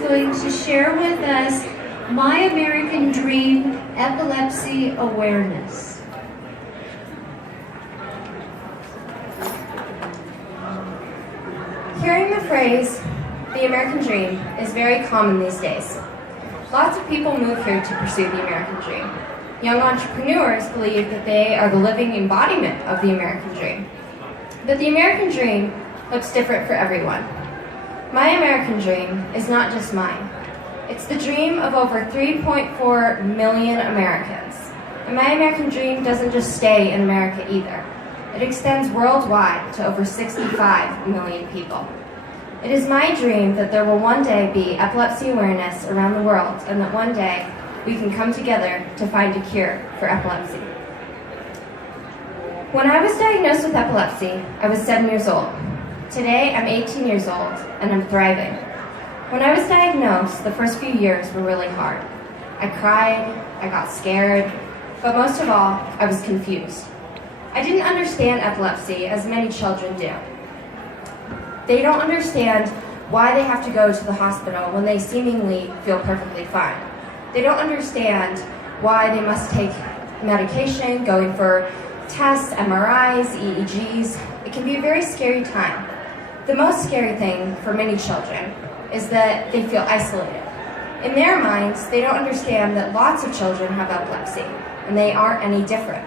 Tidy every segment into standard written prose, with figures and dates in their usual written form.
going to share with us My American Dream Epilepsy Awareness. Hearing the phrase, the American dream, is very common these days. Lots of people move here to pursue the American dream. Young entrepreneurs believe that they are the living embodiment of the American dream. But the American dream looks different for everyone. My American dream is not just mine. It's the dream of over 3.4 million Americans. And my American dream doesn't just stay in America either. It extends worldwide to over 65 million people. It is my dream that there will one day be epilepsy awareness around the world, and that one day we can come together to find a cure for epilepsy. When I was diagnosed with epilepsy, I was 7 years old. Today, I'm 18 years old, and I'm thriving. When I was diagnosed, the first few years were really hard. I cried, I got scared, but most of all, I was confused. I didn't understand epilepsy as many children do. They don't understand why they have to go to the hospital when they seemingly feel perfectly fine. They don't understand why they must take medication, going for tests, MRIs, EEGs. It can be a very scary time. The most scary thing for many children is that they feel isolated. In their minds, they don't understand that lots of children have epilepsy, and they aren't any different.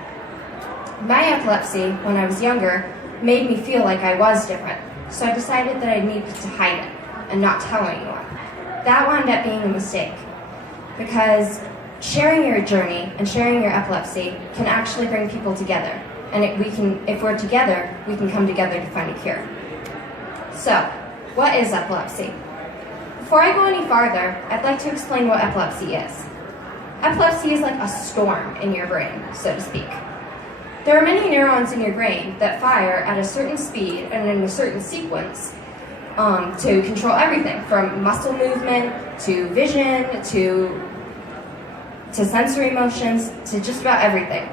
My epilepsy, when I was younger, made me feel like I was different. So I decided that I needed to hide it and not tell anyone. That wound up being a mistake, because sharing your journey and sharing your epilepsy can actually bring people together. And if we're together, we can come together to find a cure. So, what is epilepsy? Before I go any farther, I'd like to explain what epilepsy is. Epilepsy is like a storm in your brain, so to speak. There are many neurons in your brain that fire at a certain speed and in a certain sequence to control everything from muscle movement to vision to sensory motions to just about everything.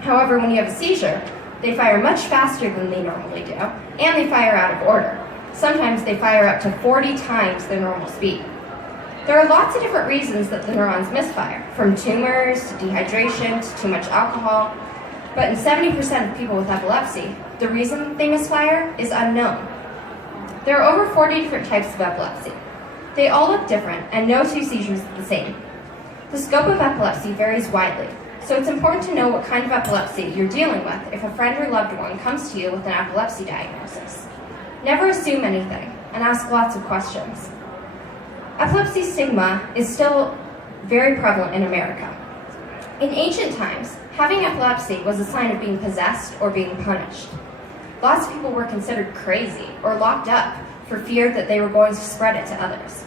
However, when you have a seizure, they fire much faster than they normally do, and they fire out of order. Sometimes they fire up to 40 times their normal speed. There are lots of different reasons that the neurons misfire, from tumors to dehydration to too much alcohol. But in 70% of people with epilepsy, the reason they misfire is unknown. There are over 40 different types of epilepsy. They all look different, and no two seizures are the same. The scope of epilepsy varies widely, so it's important to know what kind of epilepsy you're dealing with if a friend or loved one comes to you with an epilepsy diagnosis. Never assume anything, and ask lots of questions. Epilepsy stigma is still very prevalent in America. In ancient times, having epilepsy was a sign of being possessed or being punished. Lots of people were considered crazy or locked up for fear that they were going to spread it to others.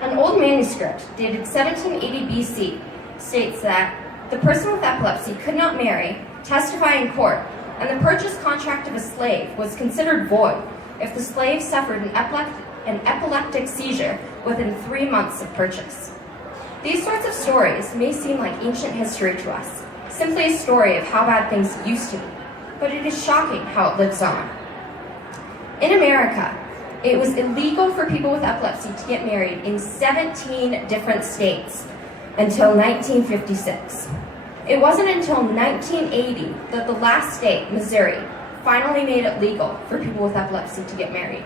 An old manuscript dated 1780 BC states that the person with epilepsy could not marry, testify in court, and the purchase contract of a slave was considered void if the slave suffered an epileptic seizure within 3 months of purchase. These sorts of stories may seem like ancient history to us, simply a story of how bad things used to be, but it is shocking how it lives on. In America, it was illegal for people with epilepsy to get married in 17 different states until 1956. It wasn't until 1980 that the last state, Missouri, finally made it legal for people with epilepsy to get married.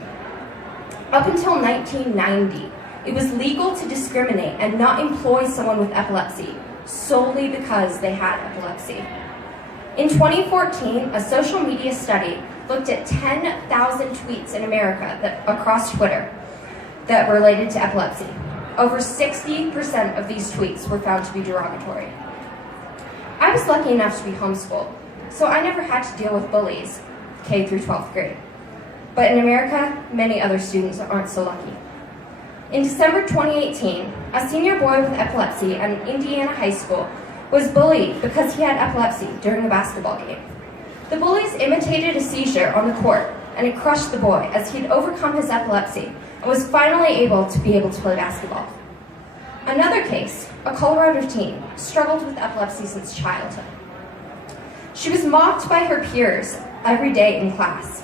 Up until 1990, it was legal to discriminate and not employ someone with epilepsy solely because they had epilepsy. In 2014, a social media study looked at 10,000 tweets in America across Twitter that were related to epilepsy. Over 60% of these tweets were found to be derogatory. I was lucky enough to be homeschooled, so I never had to deal with bullies, K through 12th grade. But in America, many other students aren't so lucky. In December 2018, a senior boy with epilepsy at an Indiana high school was bullied because he had epilepsy during a basketball game. The bullies imitated a seizure on the court, and it crushed the boy as he'd overcome his epilepsy and was finally able to play basketball. Another case, a Colorado teen, struggled with epilepsy since childhood. She was mocked by her peers every day in class.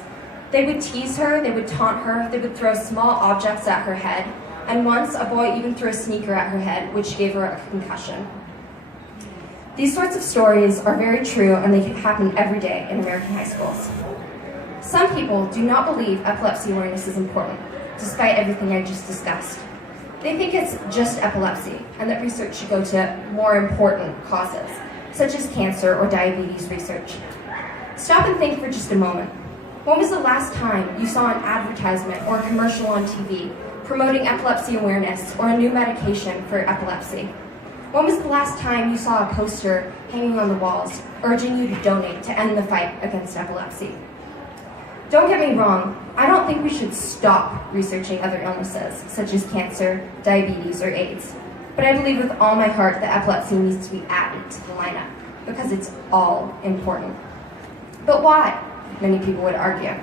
They would tease her, they would taunt her, they would throw small objects at her head, and once a boy even threw a sneaker at her head, which gave her a concussion. These sorts of stories are very true, and they happen every day in American high schools. Some people do not believe epilepsy awareness is important, despite everything I just discussed. They think it's just epilepsy, and that research should go to more important causes, such as cancer or diabetes research. Stop and think for just a moment. When was the last time you saw an advertisement or a commercial on TV promoting epilepsy awareness or a new medication for epilepsy? When was the last time you saw a poster hanging on the walls urging you to donate to end the fight against epilepsy? Don't get me wrong, I don't think we should stop researching other illnesses, such as cancer, diabetes, or AIDS. But I believe with all my heart that epilepsy needs to be added to the lineup, because it's all important. But why? Many people would argue.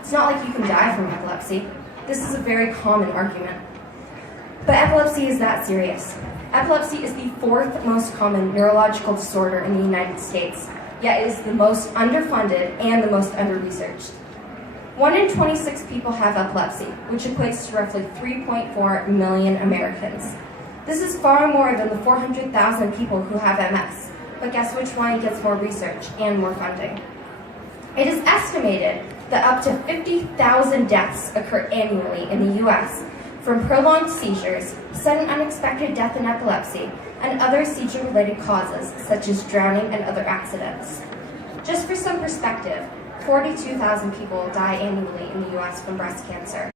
It's not like you can die from epilepsy. This is a very common argument. But epilepsy is that serious. Epilepsy is the fourth most common neurological disorder in the United States, yet it is the most underfunded and the most under-researched. 1 in 26 people have epilepsy, which equates to roughly 3.4 million Americans. This is far more than the 400,000 people who have MS, but guess which one gets more research and more funding? It is estimated that up to 50,000 deaths occur annually in the U.S. from prolonged seizures, sudden unexpected death in epilepsy, and other seizure-related causes such as drowning and other accidents. Just for some perspective, 42,000 people die annually in the U.S. from breast cancer,